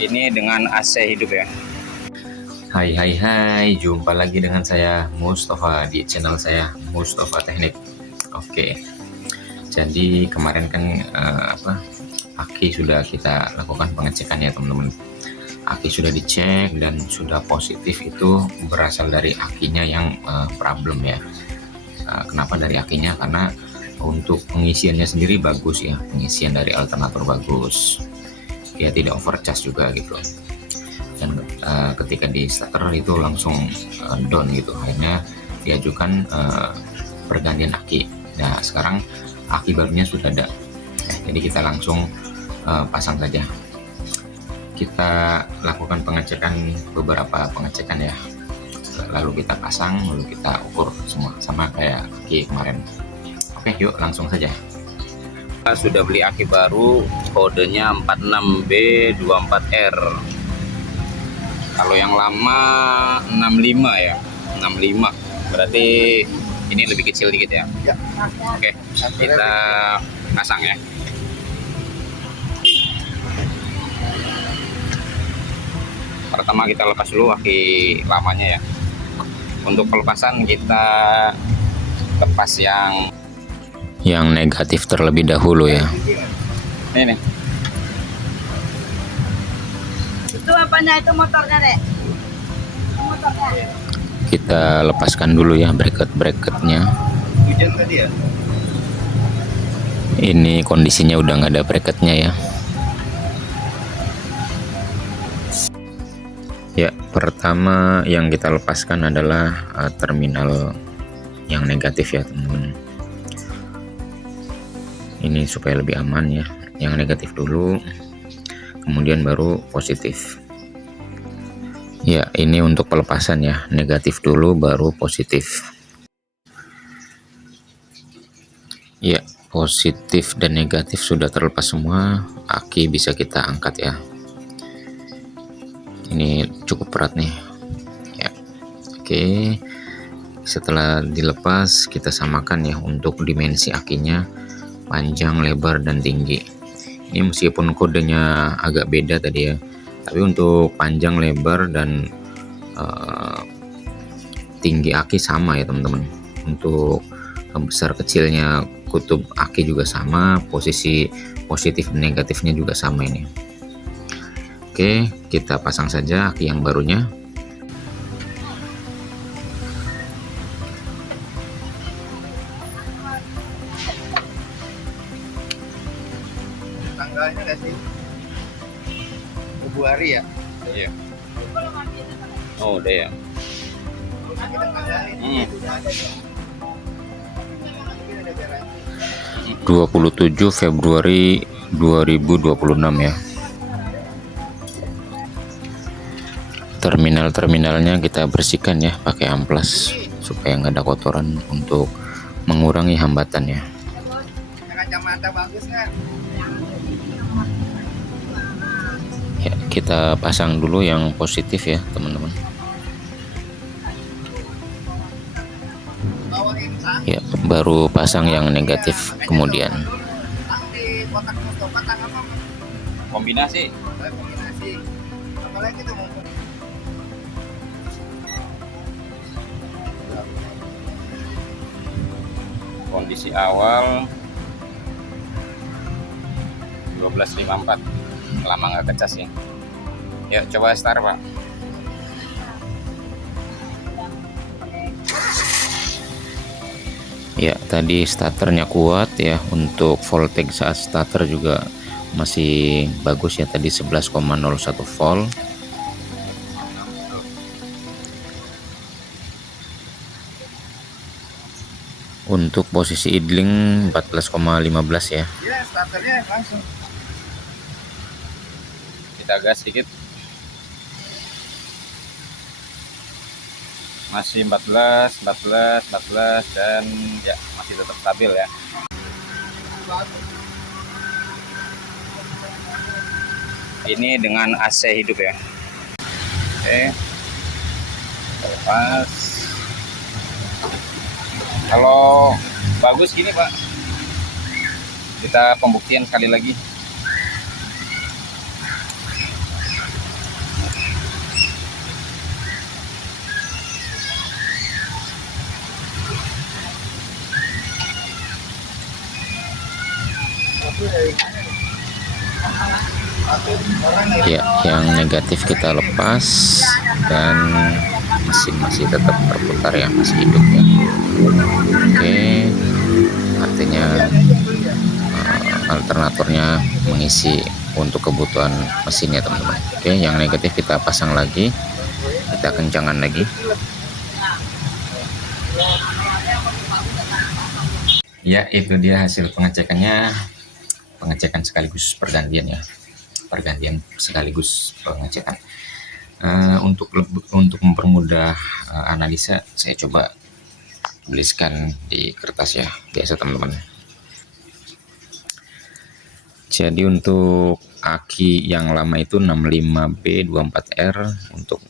Ini dengan AC hidup ya. Hai hai hai, jumpa lagi dengan saya Mustafa di channel saya Mustafa Teknik. Oke, jadi kemarin kan aki sudah kita lakukan pengecekan ya teman-teman. Aki sudah dicek dan sudah positif, itu berasal dari akinya yang problem ya. Kenapa dari akinya? Karena untuk pengisiannya sendiri bagus ya, pengisian dari alternator bagus ya, tidak overcharge juga gitu. Dan ketika di starter itu langsung down gitu, akhirnya diajukan pergantian aki. Nah sekarang aki barunya sudah ada, jadi kita langsung pasang saja. Kita lakukan pengecekan, beberapa pengecekan ya, lalu kita pasang, lalu kita ukur semua sama kayak aki kemarin. Oke, yuk langsung saja. Kita sudah beli aki baru, kodenya 46B24R. Kalau yang lama 65 ya, 65. Berarti ini lebih kecil dikit ya. Oke, kita pasang ya. Pertama kita lepas dulu aki lamanya ya. Untuk pelepasan kita lepas yang negatif terlebih dahulu ya. ini nih. Itu apanya, itu motornya deh? Motornya. Kita lepaskan dulu ya bracket-bracketnya. Hujan tadi ya. Ini kondisinya udah nggak ada bracketnya ya. Ya, pertama yang kita lepaskan adalah terminal yang negatif ya teman-teman. Ini supaya lebih aman ya, yang negatif dulu, kemudian baru positif. Ya, ini untuk pelepasan ya, negatif dulu baru positif. Ya, positif dan negatif sudah terlepas semua, aki bisa kita angkat ya. Ini cukup berat nih ya. Oke, setelah dilepas kita samakan ya untuk dimensi akinya, panjang, lebar, dan tinggi. Ini meskipun kodenya agak beda tadi ya, tapi untuk panjang, lebar, dan tinggi aki sama ya teman-teman. Untuk besar kecilnya kutub aki juga sama, posisi positif dan negatifnya juga sama ini. Oke, kita pasang saja aki yang barunya. Tanggalnya nggak sih? Februari ya? Iya. Oh udah ya. 27 Februari 2026 ya. Terminal-terminalnya kita bersihkan ya pakai amplas supaya nggak ada kotoran untuk mengurangi hambatan ya. Kacamata bagus kan? Ya, kita pasang dulu yang positif ya teman-teman. Ya, baru pasang yang negatif kemudian. Kombinasi. Kondisi awal 12.54, lama nggak kecas ya. Yuk coba start Pak. Ya, tadi starternya kuat ya. Untuk voltage saat starter juga masih bagus ya, tadi 11,01 volt. Untuk posisi idling 14,15 ya. Ya, starternya langsung. Kita gas sedikit. Masih 14 dan ya masih tetap stabil ya. Ini dengan AC hidup ya. Oke. Lepas. Kalau bagus gini Pak, Kita pembuktian sekali lagi. Ya, yang negatif kita lepas dan mesin masih tetap berputar ya, masih hidup ya. Oke, artinya alternatornya mengisi untuk kebutuhan mesin ya teman-teman. Oke, yang negatif kita pasang lagi, kita kencangkan lagi. Ya, itu dia hasil pengecekannya, pengecekan sekaligus pergantian ya, pergantian sekaligus pengecekan. Untuk mempermudah analisa, saya coba tuliskan di kertas ya, biasa teman-teman. Jadi untuk aki yang lama itu 65B24R, untuk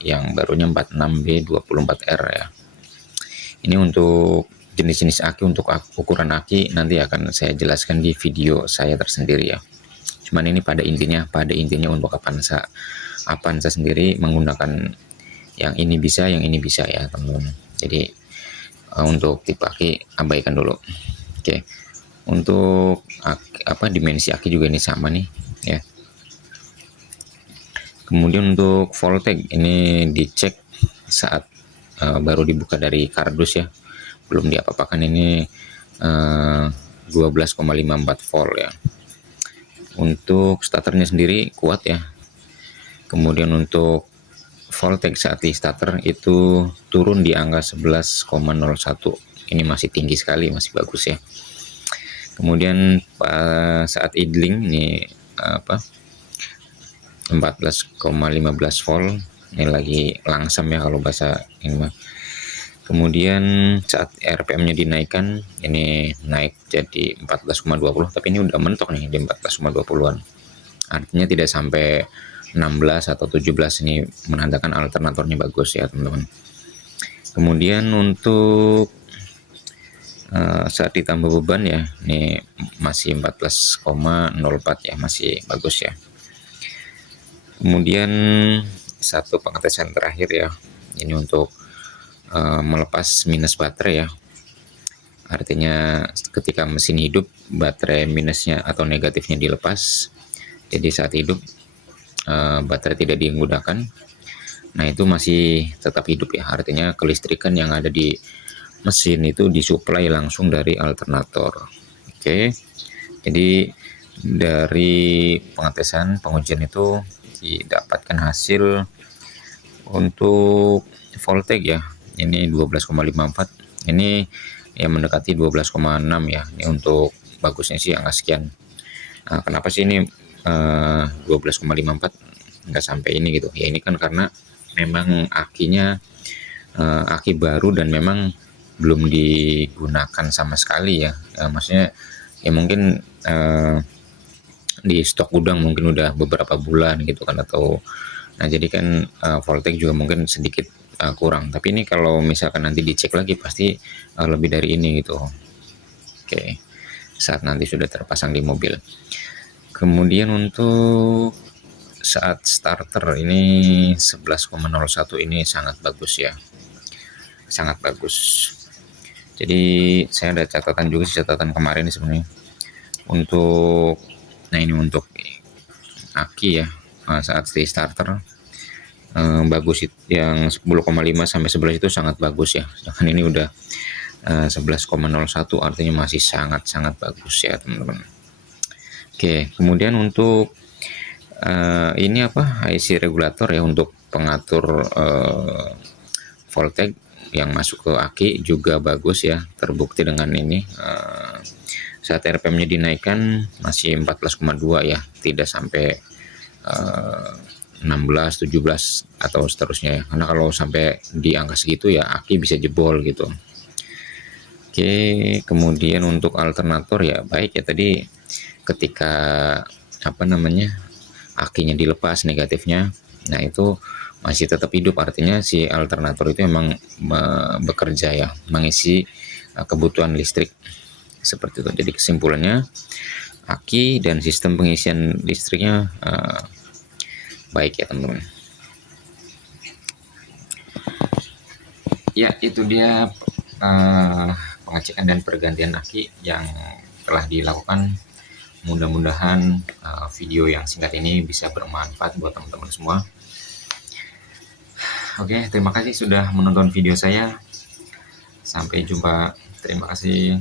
yang barunya 46B24R ya. Ini untuk jenis-jenis aki, untuk ukuran aki nanti akan saya jelaskan di video saya tersendiri ya. Cuman ini pada intinya untuk Avanza sendiri menggunakan yang ini bisa, yang ini bisa ya teman-teman. Jadi untuk tipe aki abaikan dulu. Oke. Untuk dimensi aki juga ini sama nih ya. Kemudian untuk voltage ini dicek saat baru dibuka dari kardus ya, belum diapa-apakan. Ini 12,54 volt ya. Untuk starternya sendiri kuat ya. Kemudian untuk voltage saat di starter itu turun di angka 11,01. Ini masih tinggi sekali, masih bagus ya. Kemudian saat idling ini 14,15 volt. Ini lagi langsam ya kalau bahasa ini mah. Kemudian saat RPM-nya dinaikkan, ini naik jadi 14,20, tapi ini udah mentok nih di 14,20-an. Artinya tidak sampai 16 atau 17, ini menandakan alternatornya bagus ya teman-teman. Kemudian untuk saat ditambah beban ya, ini masih 14,04 ya, masih bagus ya. Kemudian satu pengetesan terakhir ya, ini untuk melepas minus baterai ya. Artinya ketika mesin hidup, baterai minusnya atau negatifnya dilepas. Jadi saat hidup baterai tidak digunakan. Nah itu masih tetap hidup ya. Artinya kelistrikan yang ada di mesin itu disuplai langsung dari alternator. Oke. Jadi dari pengetesan pengujian itu didapatkan hasil untuk voltage ya. Ini 12,54. Ini ya mendekati 12,6 ya. Ini untuk bagusnya sih angka sekian. Nah, kenapa sih ini 12,54 nggak sampai ini gitu ya? Ini kan karena memang akinya aki baru dan memang belum digunakan sama sekali ya. Maksudnya ya mungkin di stok gudang mungkin udah beberapa bulan gitu kan, atau nah jadi kan voltage juga mungkin sedikit kurang. Tapi ini kalau misalkan nanti dicek lagi pasti lebih dari ini gitu. Oke, saat nanti sudah terpasang di mobil. Kemudian untuk saat starter ini 11,01, ini sangat bagus ya, sangat bagus. Jadi saya ada catatan juga, catatan kemarin sebenarnya untuk, nah ini untuk aki ya, saat di starter bagus, yang 10,5 sampai 11 itu sangat bagus ya. Sedangkan ini udah 11,01, artinya masih sangat bagus ya teman-teman. Oke, kemudian untuk ini IC regulator ya, untuk pengatur voltage yang masuk ke aki juga bagus ya, terbukti dengan ini saat RPM-nya dinaikkan masih 14,2 ya, tidak sampai 16, 17 atau seterusnya ya. Karena kalau sampai di angka segitu ya aki bisa jebol gitu. Oke, kemudian untuk alternator ya baik ya, tadi ketika akinya dilepas negatifnya, nah itu masih tetap hidup, artinya si alternator itu memang bekerja ya, mengisi kebutuhan listrik seperti itu. Jadi kesimpulannya, aki dan sistem pengisian listriknya baik ya teman-teman. Ya, itu dia pengecekan dan pergantian aki yang telah dilakukan. Mudah-mudahan video yang singkat ini bisa bermanfaat buat teman-teman semua. Oke, terima kasih sudah menonton video saya. Sampai jumpa. Terima kasih.